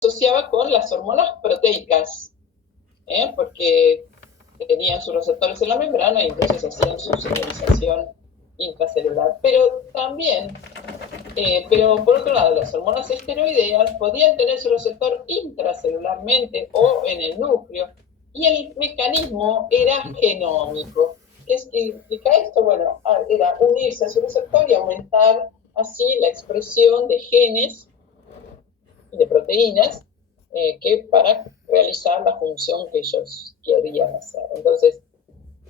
asociaba con las hormonas proteicas, porque tenían sus receptores en la membrana y entonces hacían su señalización intracelular. Pero también, pero por otro lado, las hormonas esteroideas podían tener su receptor intracelularmente o en el núcleo, y el mecanismo era genómico. ¿Qué significa esto? Bueno, era unirse a su receptor y aumentar así la expresión de genes y de proteínas que para realizar la función que ellos querían hacer. Entonces,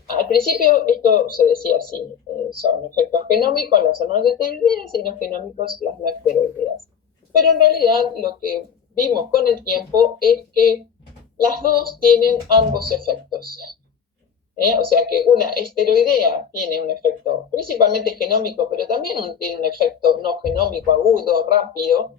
al principio esto se decía así, son efectos genómicos las hormonas esteroideas y no genómicos las no esteroideas. Pero en realidad lo que vimos con el tiempo es que las dos tienen ambos efectos. O sea que una esteroidea tiene un efecto principalmente genómico, pero también tiene un efecto no genómico, agudo, rápido,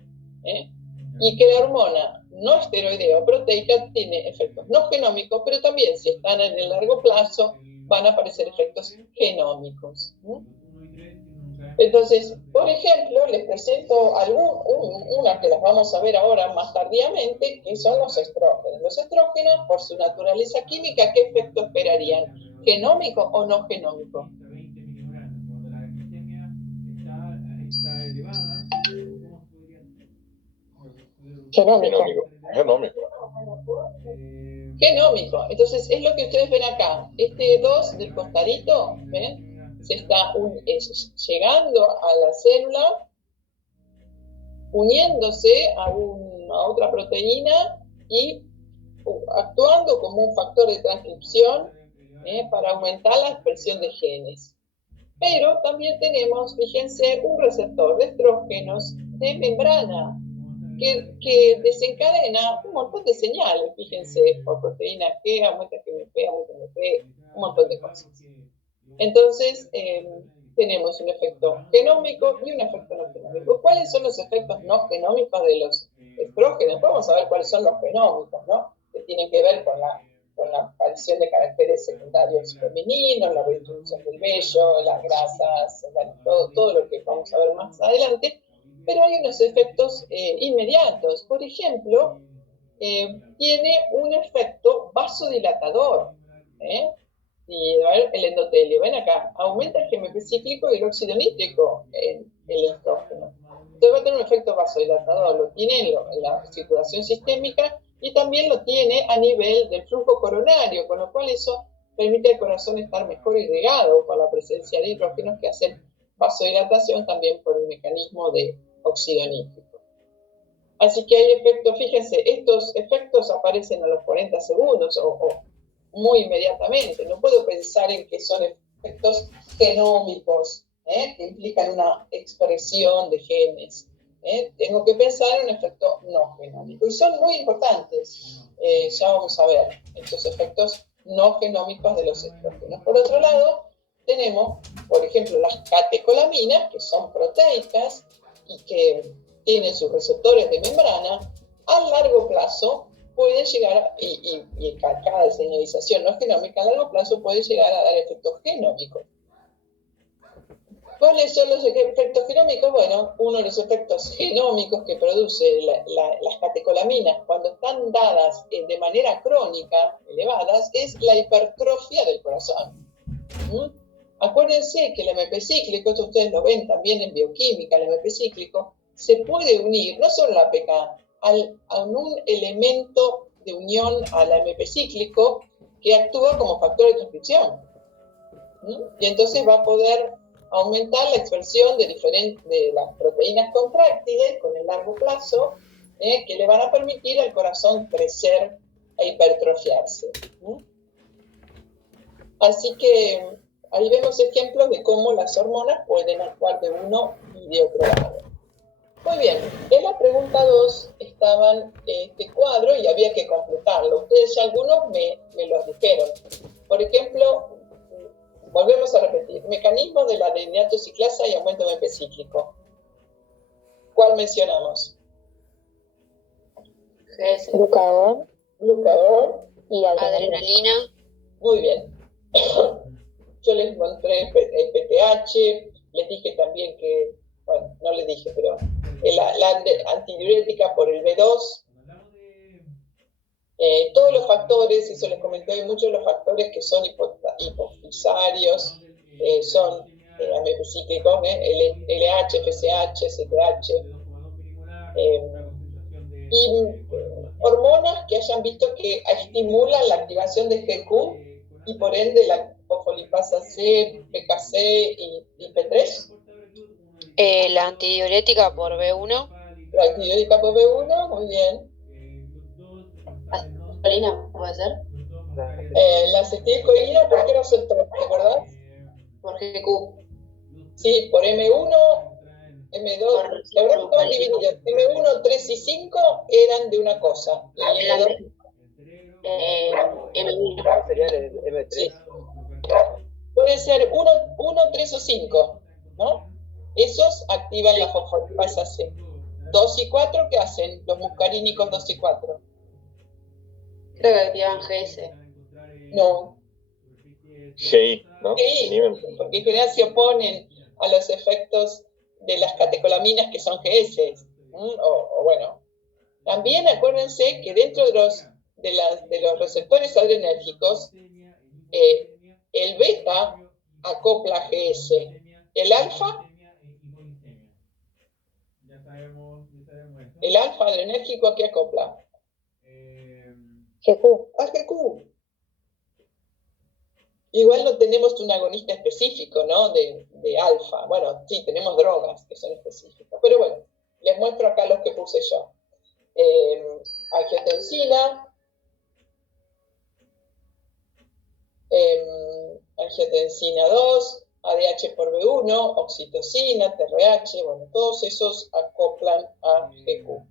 y que la hormona no esteroidea o proteica tiene efectos no genómicos, pero también si están en el largo plazo van a aparecer efectos genómicos. Entonces, por ejemplo, les presento unas que las vamos a ver ahora más tardíamente, que son los estrógenos. Los estrógenos, por su naturaleza química, ¿qué efecto esperarían? ¿Genómico o no genómico? Genómico. Genómico. Entonces, es lo que ustedes ven acá. Este 2 del costadito, ¿ven? Se está llegando a la célula, uniéndose a otra proteína y actuando como un factor de transcripción para aumentar la expresión de genes. Pero también tenemos, fíjense, un receptor de estrógenos de membrana que desencadena un montón de señales, fíjense, por proteína G, aumenta GMP, aumenta MP, un montón de cosas. Entonces, tenemos un efecto genómico y un efecto no genómico. ¿Cuáles son los efectos no genómicos de los estrógenos? Vamos a ver cuáles son los genómicos, ¿no? Que tienen que ver con la aparición de caracteres secundarios femeninos, la redistribución del vello, las grasas, bueno, todo lo que vamos a ver más adelante. Pero hay unos efectos inmediatos. Por ejemplo, tiene un efecto vasodilatador. Y a ver, el endotelio, ven acá, aumenta el GMP cíclico y el óxido nítrico en el estrógeno. Entonces va a tener un efecto vasodilatador, lo tiene en la circulación sistémica y también lo tiene a nivel del flujo coronario, con lo cual eso permite al corazón estar mejor irrigado por la presencia de hidrógenos que hacen vasodilatación también por el mecanismo de óxido nítrico. Así que hay efectos, fíjense, estos efectos aparecen a los 40 segundos o muy inmediatamente. No puedo pensar en que son efectos genómicos, que implican una expresión de genes. Tengo que pensar en un efecto no genómico. Y son muy importantes. Ya vamos a ver estos efectos no genómicos de los estrógenos. Por otro lado, tenemos, por ejemplo, las catecolaminas, que son proteicas y que tienen sus receptores de membrana. A largo plazo puede llegar, y cada señalización no genómica a largo plazo puede llegar a dar efectos genómicos. ¿Cuáles son los efectos genómicos? Bueno, uno de los efectos genómicos que produce las catecolaminas cuando están dadas de manera crónica, elevadas, es la hipertrofia del corazón. Acuérdense que el MP cíclico, esto ustedes lo ven también en bioquímica, el MP cíclico se puede unir, no solo la APK, a un elemento de unión al AMP cíclico que actúa como factor de transcripción. Y entonces va a poder aumentar la expresión de las proteínas contráctiles con el largo plazo, que le van a permitir al corazón crecer e hipertrofiarse. Así que ahí vemos ejemplos de cómo las hormonas pueden actuar de uno y de otro lado. Muy bien, en la pregunta 2 estaban este cuadro y había que completarlo. Ustedes ya algunos me los dijeron. Por ejemplo, volvemos a repetir, mecanismo de la adenilato ciclasa y aumento de MP cíclico. ¿Cuál mencionamos? Glucagón. Glucagón. Y adrenalina. Muy bien. Yo les mostré el PTH, les dije también que, bueno, no les dije, pero la antidiurética por el B2, Todos los factores, eso les comenté hoy, muchos de los factores que son hipofisarios son amilocíclicos, LH, FSH, STH, y hormonas que hayan visto que estimulan la activación de GQ y por ende la fosfolipasa C, PKC y P3. La antidiurética por B1. La antidiurética por B1, muy bien. Aspirina, ¿puede ser? La acetilcolina, ¿por qué receptor? ¿Te acordás? Por GQ. Sí, por M1, M2, la verdad estaban divididos. M1, 3 y 5 eran de una cosa. Y M2, M1. Sería el M3. sí. Puede ser 1, 3 o 5, ¿no? Esos activan la fosfolipasa C. 2 y 4, ¿qué hacen? Los muscarínicos 2 y 4. Creo que activan GS. No. GI, ¿no? Sí, porque en general se oponen a los efectos de las catecolaminas que son GS. O bueno, también acuérdense que dentro de los receptores adrenérgicos, el beta acopla GS. El alfa adrenérgico, ¿a qué acopla? GQ. A GQ. Igual no tenemos un agonista específico, ¿no? De alfa. Bueno, sí, tenemos drogas que son específicas. Pero bueno, les muestro acá los que puse yo. Angiotensina, angiotensina 2, ADH por B1, oxitocina, TRH, bueno, todos esos acoplan a GQ.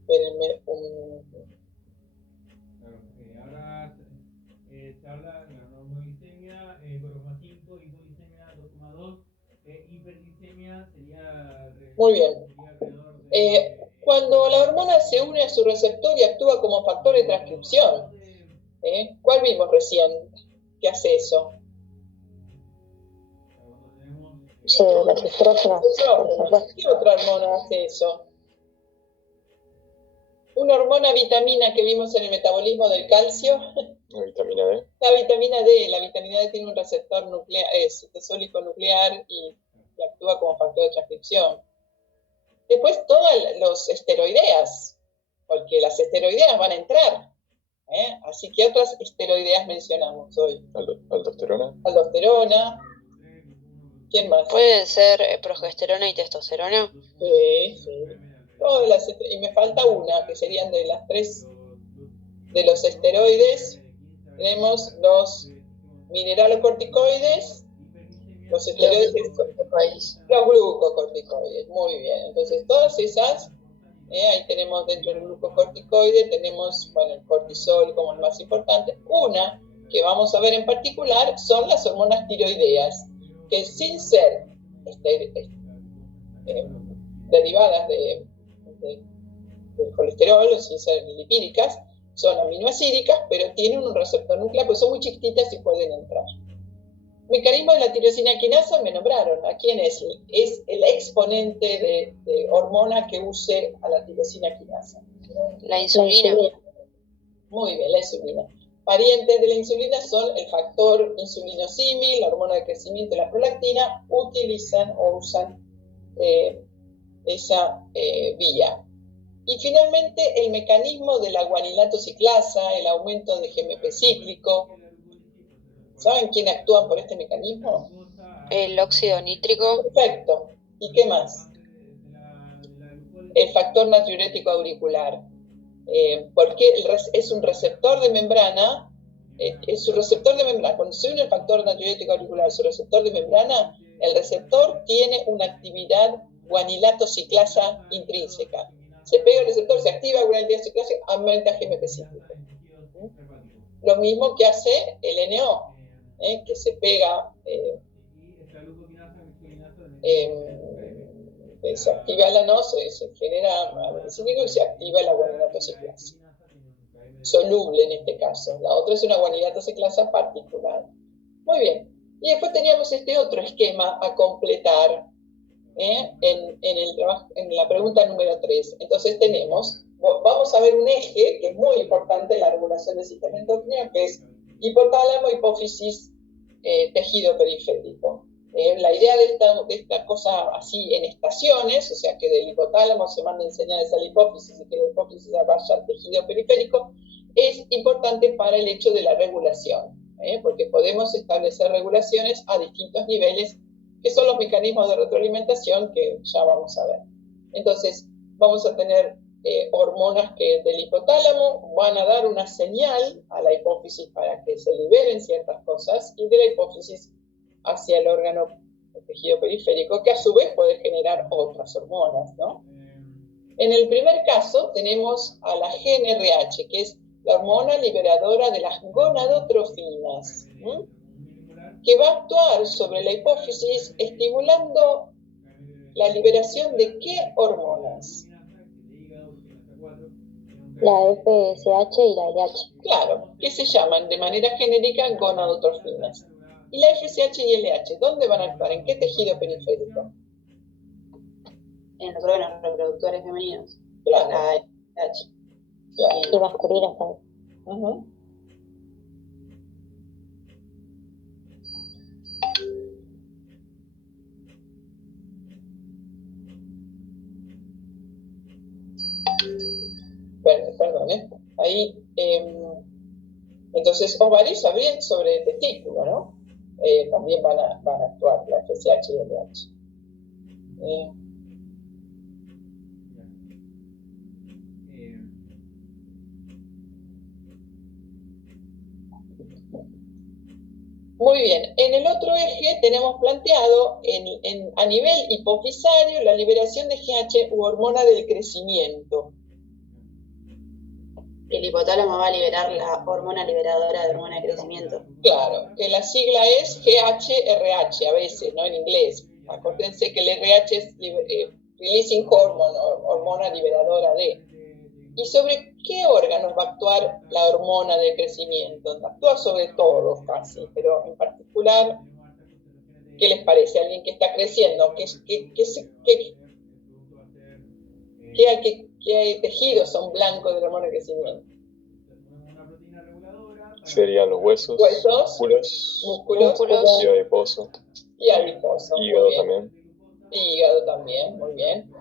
Espérenme un... Ahora se habla de la normoglicemia 4,5, hipoglicemia 2,2, hiperglicemia sería... Muy bien. Cuando la hormona se une a su receptor y actúa como factor de transcripción, ¿cuál vimos recién que hace eso? Sí, la testosterona. ¿Qué otra hormona hace eso? Una hormona vitamina que vimos en el metabolismo del calcio. La vitamina D. La vitamina D. La vitamina D tiene un receptor nuclear, citosólico nuclear y actúa como factor de transcripción. Después todas los esteroideas, porque las esteroideas van a entrar. Así que otras esteroideas mencionamos hoy. Aldosterona. Aldosterona. ¿Quién más? ¿Puede ser progesterona y testosterona? Sí, sí. Y me falta una, que serían de las 3 de los esteroides. Tenemos los mineralocorticoides, los esteroides, los glucocorticoides. Muy bien. Entonces, todas esas, ahí tenemos dentro del glucocorticoide, tenemos, bueno, el cortisol como el más importante. Una que vamos a ver en particular son las hormonas tiroideas, que sin ser derivadas del colesterol o sin ser lipídicas, son aminoácidicas, pero tienen un receptor nuclear, pues son muy chiquititas y pueden entrar. Mecanismo de la tirosina quinasa, me nombraron. ¿A quién es? Es el exponente de hormona que use a la tirosina quinasa. La insulina. Muy bien, la insulina. Parientes de la insulina son el factor insulinosímil, la hormona de crecimiento y la prolactina, usan esa vía. Y finalmente el mecanismo de la guanilato ciclasa, el aumento de GMP cíclico. ¿Saben quién actúa por este mecanismo? El óxido nítrico. Perfecto. ¿Y qué más? El factor natriurético auricular. Porque es un receptor de membrana, cuando se une el factor natriurético auricular, su receptor de membrana, el receptor tiene una actividad guanilato ciclasa intrínseca. Se pega el receptor, se activa guanilato ciclasa, aumenta GMP cíclico. Lo mismo que hace el NO, que se pega, se activa la NO, se genera GMP cíclico y se activa la guanilato ciclasa. Soluble en este caso. La otra es una guanilato ciclasa particular. Muy bien. Y después teníamos este otro esquema a completar. en la pregunta número 3. Entonces vamos a ver un eje que es muy importante en la regulación del sistema endocrino, que es hipotálamo, hipófisis, tejido periférico. La idea de esta cosa así en estaciones, o sea que del hipotálamo se manden señales a la hipófisis y que la hipófisis vaya al tejido periférico, es importante para el hecho de la regulación, porque podemos establecer regulaciones a distintos niveles, que son los mecanismos de retroalimentación que ya vamos a ver. Entonces, vamos a tener hormonas que del hipotálamo van a dar una señal a la hipófisis para que se liberen ciertas cosas, y de la hipófisis hacia el órgano el tejido periférico, que a su vez puede generar otras hormonas, ¿no? En el primer caso tenemos a la GnRH, que es la hormona liberadora de las gonadotrofinas, que va a actuar sobre la hipófisis estimulando la liberación de ¿qué hormonas? La FSH y la LH. Claro, que se llaman de manera genérica gonadotrofinas. ¿Y la FSH y LH dónde van a actuar? ¿En qué tejido periférico? En los órganos reproductores femeninos. Claro. La LH. Claro. Y masculinos también. Uh-huh. Perdón, ahí, entonces ovarios abren sobre el testículo, ¿no? También van a actuar la FSH y LH. Muy bien, en el otro eje tenemos planteado a nivel hipofisario la liberación de GH u hormona del crecimiento. El hipotálamo va a liberar la hormona liberadora de hormona de crecimiento. Claro, que la sigla es GHRH a veces, ¿no? En inglés. Acuérdense que el RH es Releasing Hormone, hormona liberadora de. ¿Y sobre qué órganos va a actuar la hormona de crecimiento? Actúa sobre todos casi, pero en particular, ¿qué les parece? Alguien que está creciendo, ¿qué tejidos son blancos de la hormona de crecimiento? Serían los huesos, músculos, y adiposo. Y adiposo. Hígado también. Hígado también, muy bien.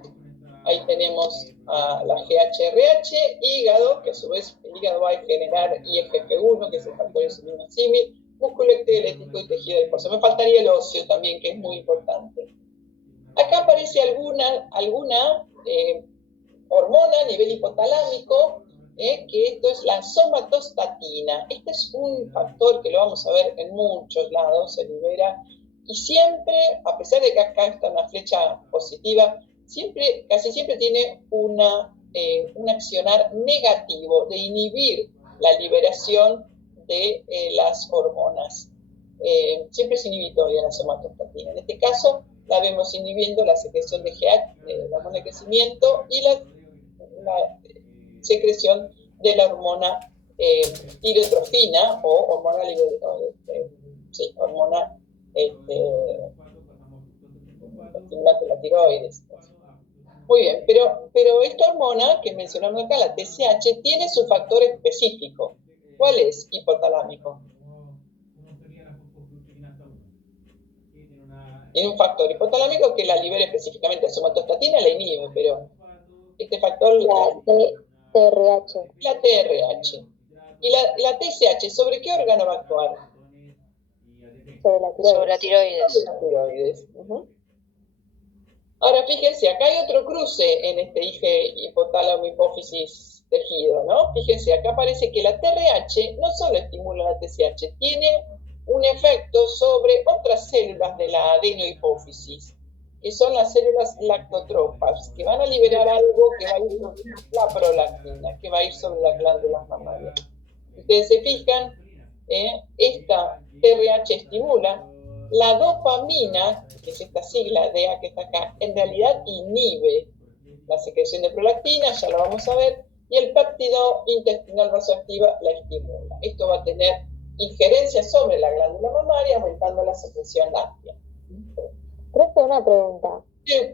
Ahí tenemos a la GHRH, hígado, que a su vez el hígado va a generar IGF-1, que es el factor insulinosímil, músculo esquelético y tejido adiposo. Me faltaría el óseo también, que es muy importante. Acá aparece alguna hormona a nivel hipotalámico, que esto es la somatostatina. Este es un factor que lo vamos a ver en muchos lados, se libera, y siempre, a pesar de que acá está una flecha positiva, casi siempre tiene un accionar negativo de inhibir la liberación de las hormonas. Siempre es inhibitoria la somatostatina. En este caso, la vemos inhibiendo la secreción de GH, de la hormona de crecimiento, y la secreción de la hormona tirotrofina o hormona estimulante de la tiroides. Muy bien, pero esta hormona que mencionamos acá, la TSH, tiene su factor específico. ¿Cuál es? Hipotalámico. Tiene un factor hipotalámico que la libera específicamente. La somatostatina la inhibe, pero este factor... La TRH. La TRH. ¿Y la TSH sobre qué órgano va a actuar? Sobre la tiroides. Sobre la tiroides. Uh-huh. Ahora fíjense, acá hay otro cruce en este eje hipotálamo hipófisis tejido, ¿no? Fíjense, acá parece que la TRH no solo estimula la TSH, tiene un efecto sobre otras células de la adenohipófisis, que son las células lactotropas, que van a liberar algo que va a ir sobre la prolactina, que va a ir sobre las glándulas mamarias. Ustedes se fijan, esta TRH estimula la dopamina, que es esta sigla DA que está acá, en realidad inhibe la secreción de prolactina, ya lo vamos a ver, y el péptido intestinal vasoactiva la estimula. Esto va a tener injerencia sobre la glándula mamaria, aumentando la secreción láctea. Profe, una pregunta.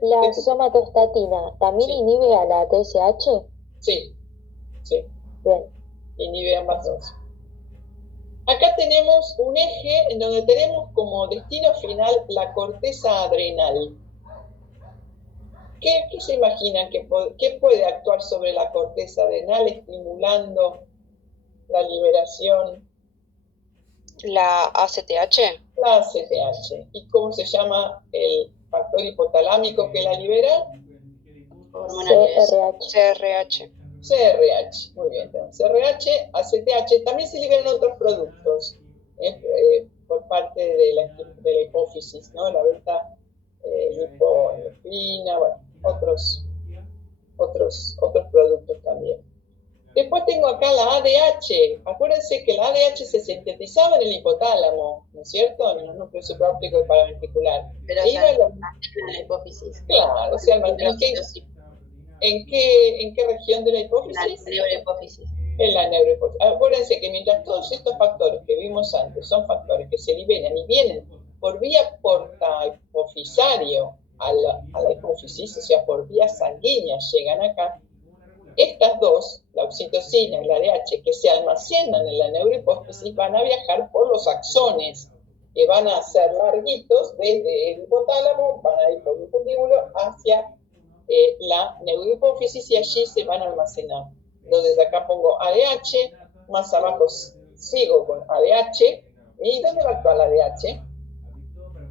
La somatostatina también Sí. inhibe a la TSH. Sí, sí, Bien. inhibe ambas dos. Acá tenemos un eje en donde tenemos como destino final la corteza adrenal. ¿Qué se imaginan qué puede actuar sobre la corteza adrenal estimulando la liberación? La ACTH. La ACTH. ¿Y cómo se llama el factor hipotalámico que la libera? CRH. CRH. Muy bien. CRH, ACTH. También se liberan otros productos por parte de la hipófisis, ¿no? La beta lipoendorfina, bueno, otros productos también. Después tengo acá la ADH. Acuérdense que la ADH se sintetizaba en el hipotálamo, ¿no es cierto? En el núcleo supraóptico y paraventricular. Pero E iba en la hipófisis. Claro, o sea, ¿en qué región de la hipófisis? En la neurohipófisis. En la neurohipófisis. Acuérdense que mientras todos estos factores que vimos antes son factores que se liberan y vienen por vía portahipofisario a la hipófisis, o sea, por vía sanguínea llegan acá, estas dos, la oxitocina y la ADH, que se almacenan en la neurohipófisis, van a viajar por los axones, que van a ser larguitos desde el hipotálamo, van a ir por un fundíbulo hacia la neurohipófisis y allí se van a almacenar. Entonces acá pongo ADH, más abajo sigo con ADH. ¿Y dónde va a actuar la ADH?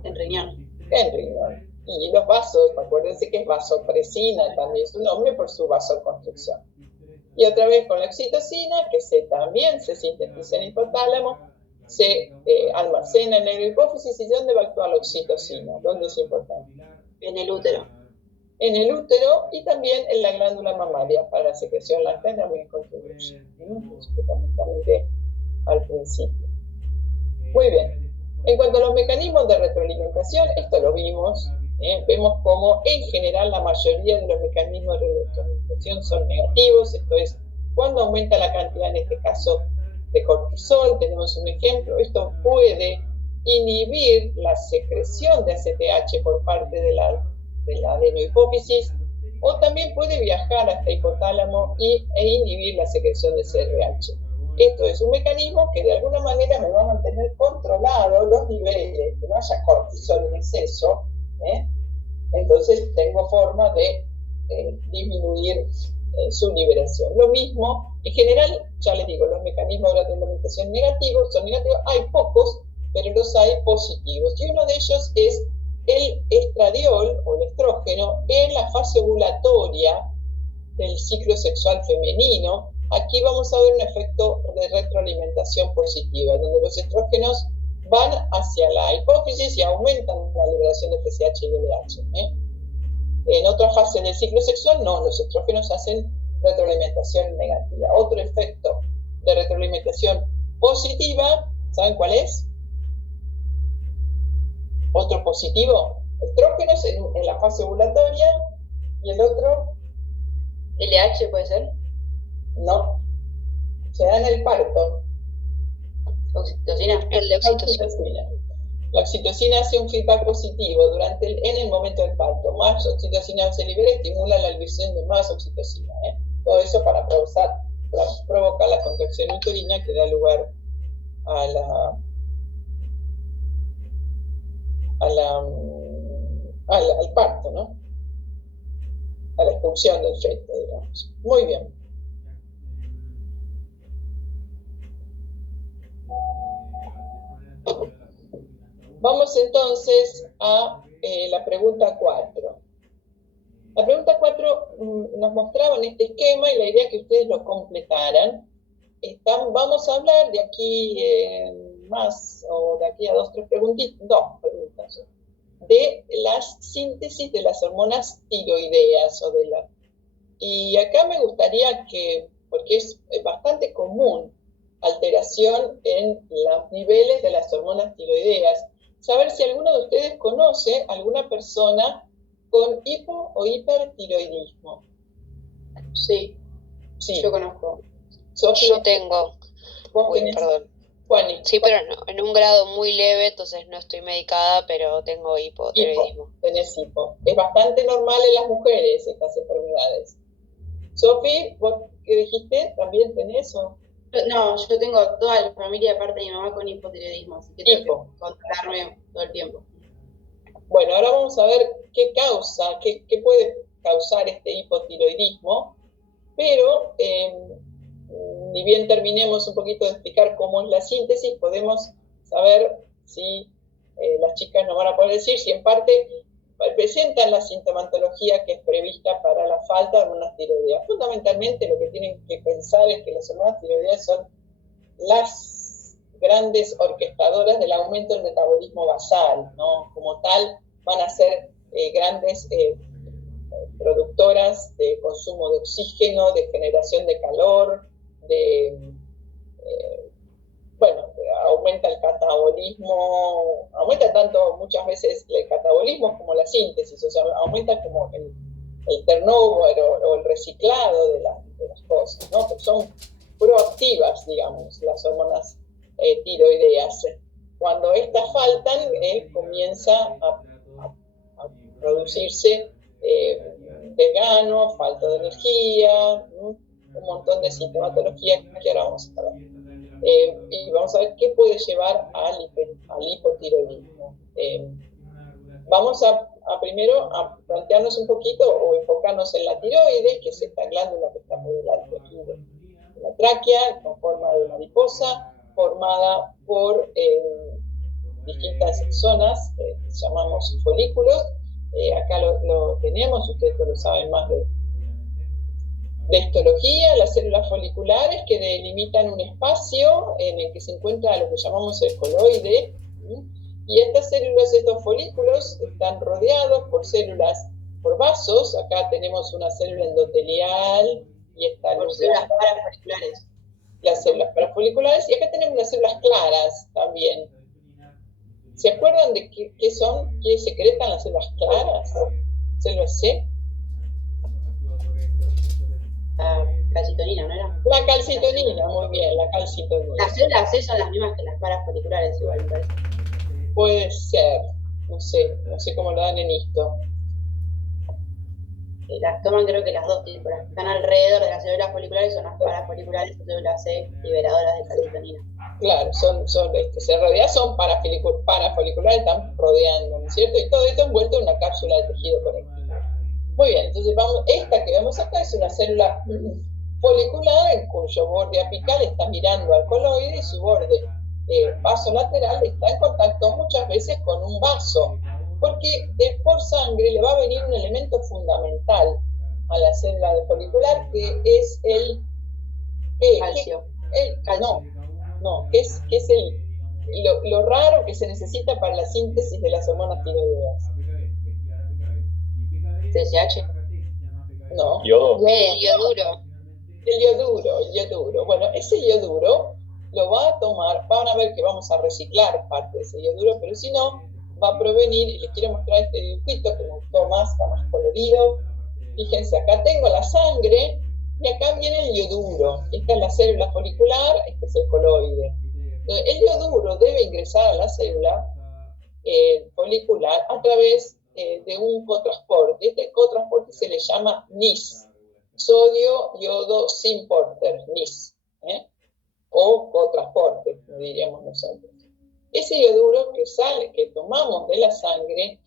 En riñón. En riñón. Y los vasos, acuérdense que es vasopresina, también su nombre por su vasoconstricción. Y otra vez con la oxitocina, que también se sintetiza en el hipotálamo, se almacena en el hipófisis. ¿Y dónde va a actuar la oxitocina? ¿Dónde es importante? En el útero. En el útero y también en la glándula mamaria para la secreción láctea también contribuye. Fundamentalmente al principio. Muy bien. En cuanto a los mecanismos de retroalimentación, esto lo vimos. Vemos como en general la mayoría de los mecanismos de retroalimentación son negativos. Esto es, cuando aumenta la cantidad, en este caso, de cortisol, tenemos un ejemplo, esto puede inhibir la secreción de ACTH por parte de la adenohipófisis, o también puede viajar hasta hipotálamo e inhibir la secreción de CRH. Esto es un mecanismo que de alguna manera me va a mantener controlados los niveles, que no haya cortisol en exceso, entonces tengo forma de disminuir su liberación. Lo mismo, en general, ya les digo, los mecanismos de la alimentación negativos son negativos, hay pocos, pero los hay positivos, y uno de ellos es el estradiol o el estrógeno en la fase ovulatoria del ciclo sexual femenino. Aquí vamos a ver un efecto de retroalimentación positiva, donde los estrógenos van hacia la hipófisis y aumentan la liberación de FSH y LDH. En otra fase del ciclo sexual, no, los estrógenos hacen retroalimentación negativa. Otro efecto de retroalimentación positiva, ¿saben cuál es? Otro positivo, estrógenos en la fase ovulatoria, y el otro, LH puede ser. no, se da en el parto. Oxitocina. El de oxitocina. La oxitocina hace un feedback positivo en el momento del parto. Más oxitocina se libera y estimula la liberación de más oxitocina. Todo eso para provocar la contracción uterina que da lugar al parto, ¿no? A la expulsión del feto, digamos. Muy bien. Vamos entonces a la pregunta 4. La pregunta 4 nos mostraba en este esquema y la idea es que ustedes lo completaran. Vamos a hablar de aquí de aquí a dos preguntas, de las síntesis de las hormonas tiroideas y acá me gustaría porque es bastante común alteración en los niveles de las hormonas tiroideas, saber si alguno de ustedes conoce alguna persona con hipo o hipertiroidismo. Sí, yo conozco. Yo tengo. ¿Vos tenés? Perdón. Juani, Sí, pero no, en un grado muy leve, entonces no estoy medicada, pero tengo hipotiroidismo. tenés hipo. Es bastante normal en las mujeres estas enfermedades. Sofi, ¿vos qué dijiste? ¿También tenés o? No, yo tengo toda la familia de parte de mi mamá con hipotiroidismo, así que tengo Hipo. que controlarme todo el tiempo. Bueno, ahora vamos a ver qué causa, qué puede causar este hipotiroidismo, pero ni bien terminemos un poquito de explicar cómo es la síntesis, podemos saber si las chicas nos van a poder decir si en parte presentan la sintomatología que es prevista para la falta de hormonas tiroideas. Fundamentalmente lo que tienen que pensar es que las hormonas tiroideas son las grandes orquestadoras del aumento del metabolismo basal, ¿no? Como tal, van a ser grandes productoras de consumo de oxígeno, de generación de calor, aumenta el catabolismo, aumenta tanto muchas veces el catabolismo como la síntesis, o sea, aumenta como el turnover o el reciclado de las cosas, ¿no? Porque son proactivas, digamos, las hormonas tiroideas. Cuando estas faltan, comienza a producirse desgano, falta de energía, un montón de sintomatología que ahora vamos a ver. Y vamos a ver qué puede llevar al hipotiroidismo. Vamos a primero a plantearnos un poquito o enfocarnos en la tiroides, que es esta glándula que está muy delante aquí de la tráquea, con forma de mariposa, formada por distintas zonas que llamamos folículos. Acá lo tenemos, ustedes lo saben más de histología, las células foliculares que delimitan un espacio en el que se encuentra lo que llamamos el coloide, y estas células, estos folículos, están rodeados por células, por vasos. Acá tenemos una célula endotelial y está por células parafoliculares. Las células parafoliculares, y acá tenemos las células claras también. ¿Se acuerdan de qué son, qué secretan las células claras? ¿Células C? La calcitonina, ¿no era? La calcitonina, muy bien, la calcitonina. Las células C son las mismas que las parafoliculares, igual me parece. Puede ser, no sé cómo lo dan en esto. Las toman creo que las dos tipos, las que están alrededor de las células foliculares son las parafoliculares y células C liberadoras de calcitonina. Claro, en realidad son parafoliculares, están rodeando, ¿no es cierto? Y todo esto envuelto en una cápsula de tejido conectivo. Muy bien, entonces esta que vemos acá es una célula folicular en cuyo borde apical está mirando al coloide y su borde vasolateral está en contacto muchas veces con un vaso, porque por sangre le va a venir un elemento fundamental a la célula folicular que es el calcio. No, que es lo raro que se necesita para la síntesis de las hormonas tiroideas. TSH. No. ¿Yodo? El yoduro. El yoduro. Bueno, ese yoduro lo va a tomar, van a ver que vamos a reciclar parte de ese yoduro, pero si no, va a provenir, y les quiero mostrar este dibujito que me gustó más, está más colorido. Fíjense, acá tengo la sangre y acá viene el yoduro. Esta es la célula folicular, este es el coloide. El yoduro debe ingresar a la célula folicular a través de un cotransporte. Este cotransporte se le llama NIS, sodio yodo symporter, NIS, o cotransporte, diríamos nosotros. Ese yoduro que tomamos de la sangre,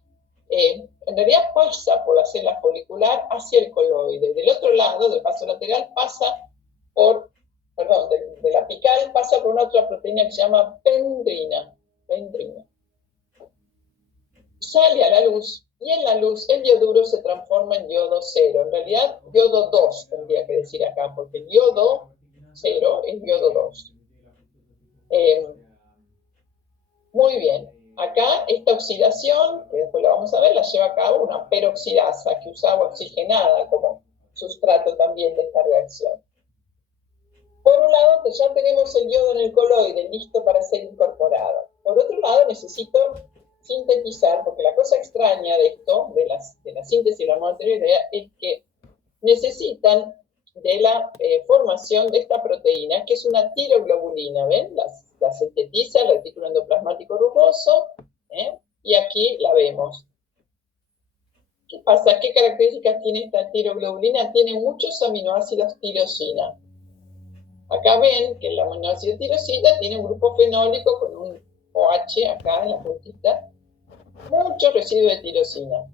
en realidad pasa por la célula folicular hacia el coloide. Del otro lado, del vaso lateral, del apical, pasa por una otra proteína que se llama pendrina. Sale a la luz, y en la luz el yoduro se transforma en yodo 0. En realidad, yodo 2 tendría que decir acá, porque el yodo 0 es yodo 2. Muy bien. Acá esta oxidación, que después la vamos a ver, la lleva a cabo una peroxidasa que usa agua oxigenada como sustrato también de esta reacción. Por un lado, pues ya tenemos el yodo en el coloide listo para ser incorporado. Por otro lado, necesito sintetizar, porque la cosa extraña de esto, de la síntesis de la hormona tiroidea, es que necesitan de la formación de esta proteína, que es una tiroglobulina. ¿Ven? la sintetiza el retículo endoplasmático rugoso, y aquí la vemos. ¿Qué pasa? ¿Qué características tiene esta tiroglobulina? Tiene muchos aminoácidos tirosina. Acá ven que el aminoácido tirosina tiene un grupo fenólico con un OH acá en la puntita, mucho residuo de tirosina.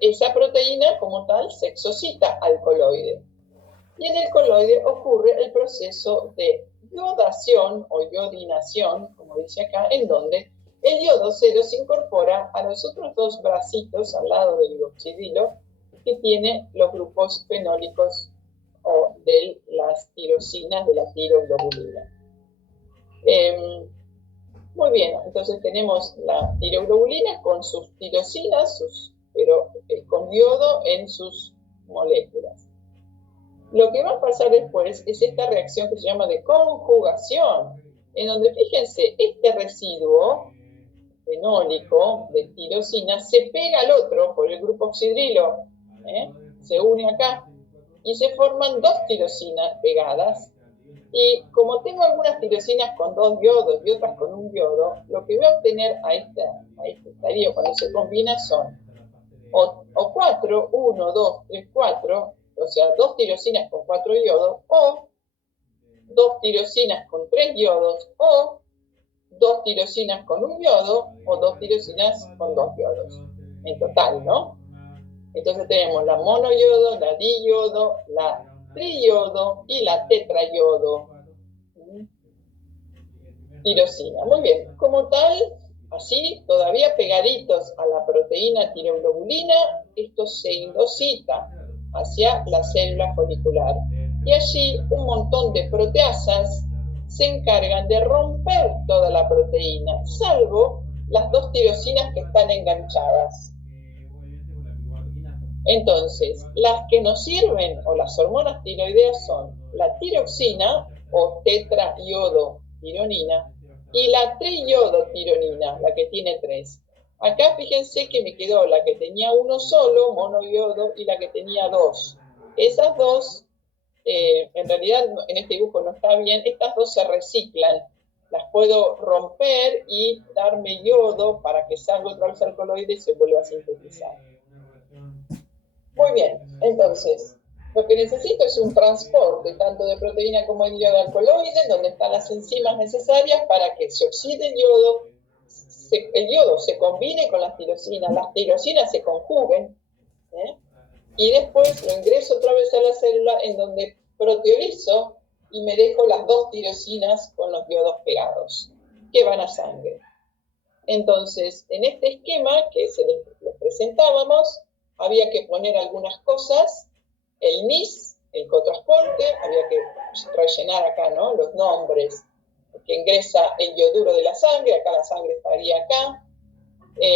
Esa proteína como tal se exocita al coloide. Y en el coloide ocurre el proceso de iodación o iodinación, como dice acá, en donde el iodo 0 se incorpora a los otros dos bracitos al lado del hidroxidilo que tiene los grupos fenólicos o de las tirosinas de la tiroglobulina. Muy bien, entonces tenemos la tiroglobulina con sus tirosinas, pero con yodo en sus moléculas. Lo que va a pasar después es esta reacción que se llama de conjugación, en donde, fíjense, este residuo fenólico de tirosina se pega al otro por el grupo oxidrilo, se une acá, y se forman dos tirosinas pegadas. Y como tengo algunas tirosinas con dos yodos y otras con un yodo, lo que voy a obtener a este estadio cuando se combina son o 4, 1, 2, 3, 4, o sea, 2 tirosinas con 4 yodos, o 2 tirosinas con 3 yodos, o 2 tirosinas con un yodo, o 2 tirosinas con 2 yodos. En total, ¿no? Entonces tenemos la monoyodo, la diyodo, la triyodo y la tetrayodo. Tirosina. Muy bien. Como tal, así, todavía pegaditos a la proteína tiroglobulina, esto se indocita hacia la célula folicular. Y allí un montón de proteasas se encargan de romper toda la proteína, salvo las dos tirosinas que están enganchadas. Entonces, las que nos sirven, o las hormonas tiroideas, son la tiroxina, o tetraiodotironina, y la triiodotironina, la que tiene 3. Acá fíjense que me quedó la que tenía uno solo, monoyodo, y la que tenía 2. Esas dos, en realidad en este dibujo no está bien, estas dos se reciclan. Las puedo romper y darme yodo para que salga otra vez al coloide y se vuelva a sintetizar. Muy bien, entonces, lo que necesito es un transporte tanto de proteína como de yodo al coloide, donde están las enzimas necesarias para que se oxide el yodo se combine con las tirosinas se conjuguen, y después lo ingreso otra vez a la célula en donde proteolizo y me dejo las dos tirosinas con los yodos pegados, que van a sangre. Entonces, en este esquema que les presentábamos, había que poner algunas cosas, el NIS, el cotransporte, había que rellenar acá, ¿no?, los nombres, que ingresa el yoduro de la sangre, acá la sangre estaría acá,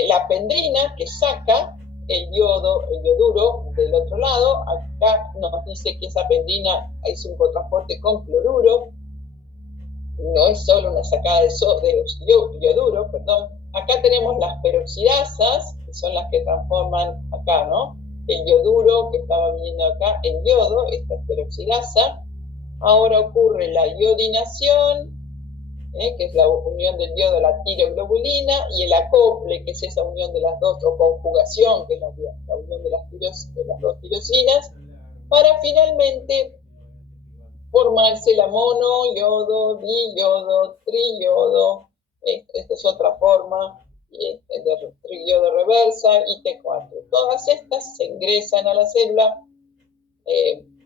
la pendrina, que saca el yoduro del otro lado, acá nos dice que esa pendrina es un cotransporte con cloruro, no es solo una sacada de yoduro, perdón. Acá tenemos las peroxidasas, que son las que transforman acá, ¿no?, el yoduro que estaba viniendo acá en yodo, esta es peroxidasa. Ahora ocurre la iodinación, que es la unión del yodo a la tiroglobulina, y el acople, que es esa unión de las dos, o conjugación, que es la unión de las dos tirosinas, para finalmente formarse la monoyodo, diyodo, triyodo, esta es otra forma, de triyodo reversa, y T4. Todas estas se ingresan a la célula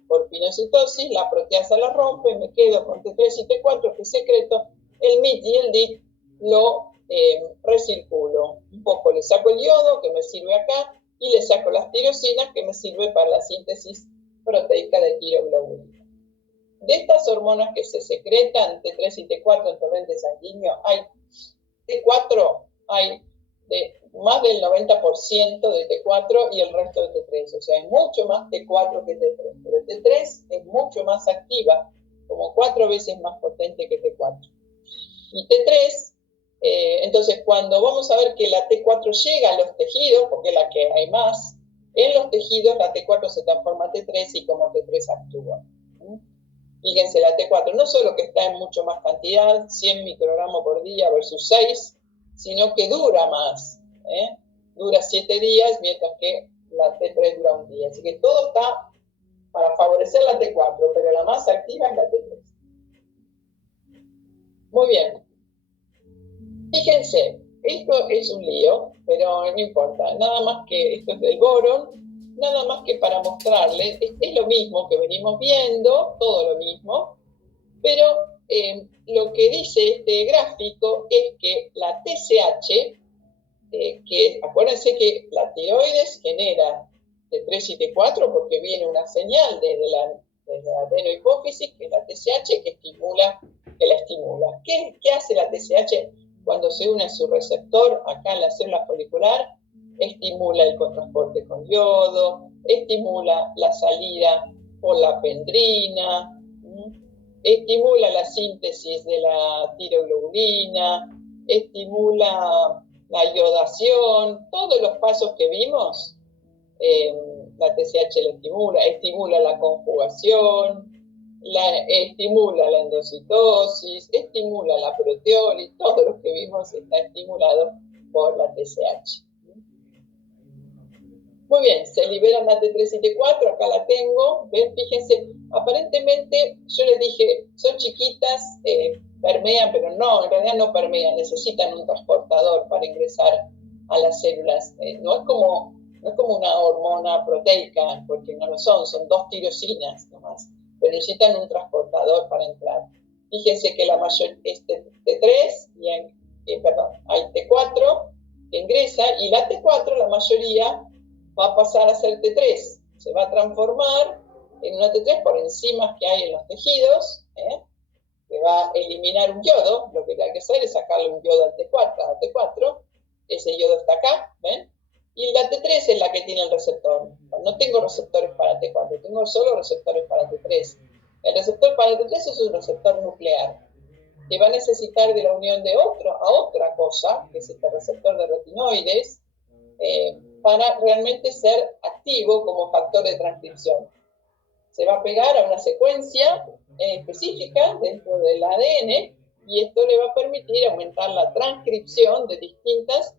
por pinocitosis, la proteasa la rompe, me quedo con T3 y T4, que es secreto, el MIT y el DIT lo recirculo. Un poco le saco el yodo, que me sirve acá, y le saco las tirosinas, que me sirve para la síntesis proteica de tiroglobulina. De estas hormonas que se secretan, T3 y T4 en torrente sanguíneo, hay T4, hay más del 90% de T4 y el resto de T3, o sea, es mucho más T4 que T3, pero T3 es mucho más activa, como 4 veces más potente que T4. Y T3, entonces cuando vamos a ver que la T4 llega a los tejidos, porque es la que hay más, en los tejidos la T4 se transforma a T3 y como T3 actúa. Fíjense, la T4 no solo que está en mucho más cantidad, 100 microgramos por día versus 6, sino que dura más. Dura 7 días, mientras que la T3 dura un día. Así que todo está para favorecer la T4, pero la más activa es la T3. Muy bien. Fíjense, esto es un lío, pero no importa. Nada más que esto es del boron, nada más que para mostrarles, es lo mismo que venimos viendo, todo lo mismo, pero lo que dice este gráfico es que la TSH, que acuérdense que la tiroides genera T3 y T4 porque viene una señal desde la adenohipófisis, que es la TSH, que la estimula. ¿Qué hace la TSH cuando se une a su receptor acá en la célula folicular? Estimula el cotransporte con yodo, estimula la salida por la pendrina, estimula la síntesis de la tiroglobulina, estimula la iodación, todos los pasos que vimos, la TSH la estimula la conjugación, estimula la endocitosis, estimula la proteólisis, todo lo que vimos está estimulado por la TSH. Muy bien, se liberan la T3 y T4, acá la tengo, ¿ven? Fíjense, aparentemente yo les dije, son chiquitas, permean, pero no, en realidad no permean, necesitan un transportador para ingresar a las células. No es como una hormona proteica, porque no lo son 2 tirosinas nomás, pero necesitan un transportador para entrar. Fíjense que la mayor es T3, hay T4 que ingresa, y la T4, la mayoría, va a pasar a ser T3, se va a transformar en una T3 por enzimas que hay en los tejidos, que va a eliminar un yodo. Lo que hay que hacer es sacarle un yodo a T4, ese yodo está acá, ¿ven? Y la T3 es la que tiene el receptor. No tengo receptores para T4, tengo solo receptores para T3. El receptor para T3 es un receptor nuclear, que va a necesitar de la unión de otra cosa, que es este receptor de retinoides, para realmente ser activo como factor de transcripción. Se va a pegar a una secuencia específica dentro del ADN, y esto le va a permitir aumentar la transcripción de distintas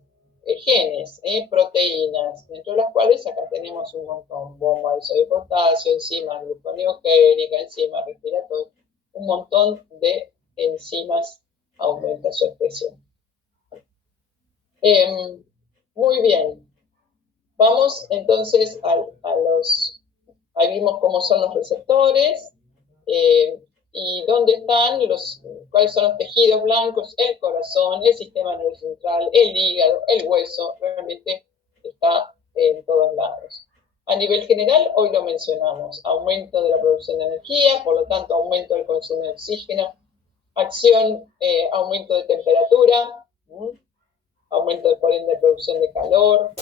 genes, proteínas, dentro de las cuales acá tenemos un montón: bomba de sodio y potasio, enzimas gluconeogénicas, enzimas respiratorias, un montón de enzimas aumenta su expresión. Muy bien. Vamos entonces ahí vimos cómo son los receptores, y dónde están cuáles son los tejidos blancos, el corazón, el sistema nervioso central, el hígado, el hueso, realmente está en todos lados. A nivel general, hoy lo mencionamos: aumento de la producción de energía, por lo tanto aumento del consumo de oxígeno, aumento de temperatura, aumento por ende de producción de calor,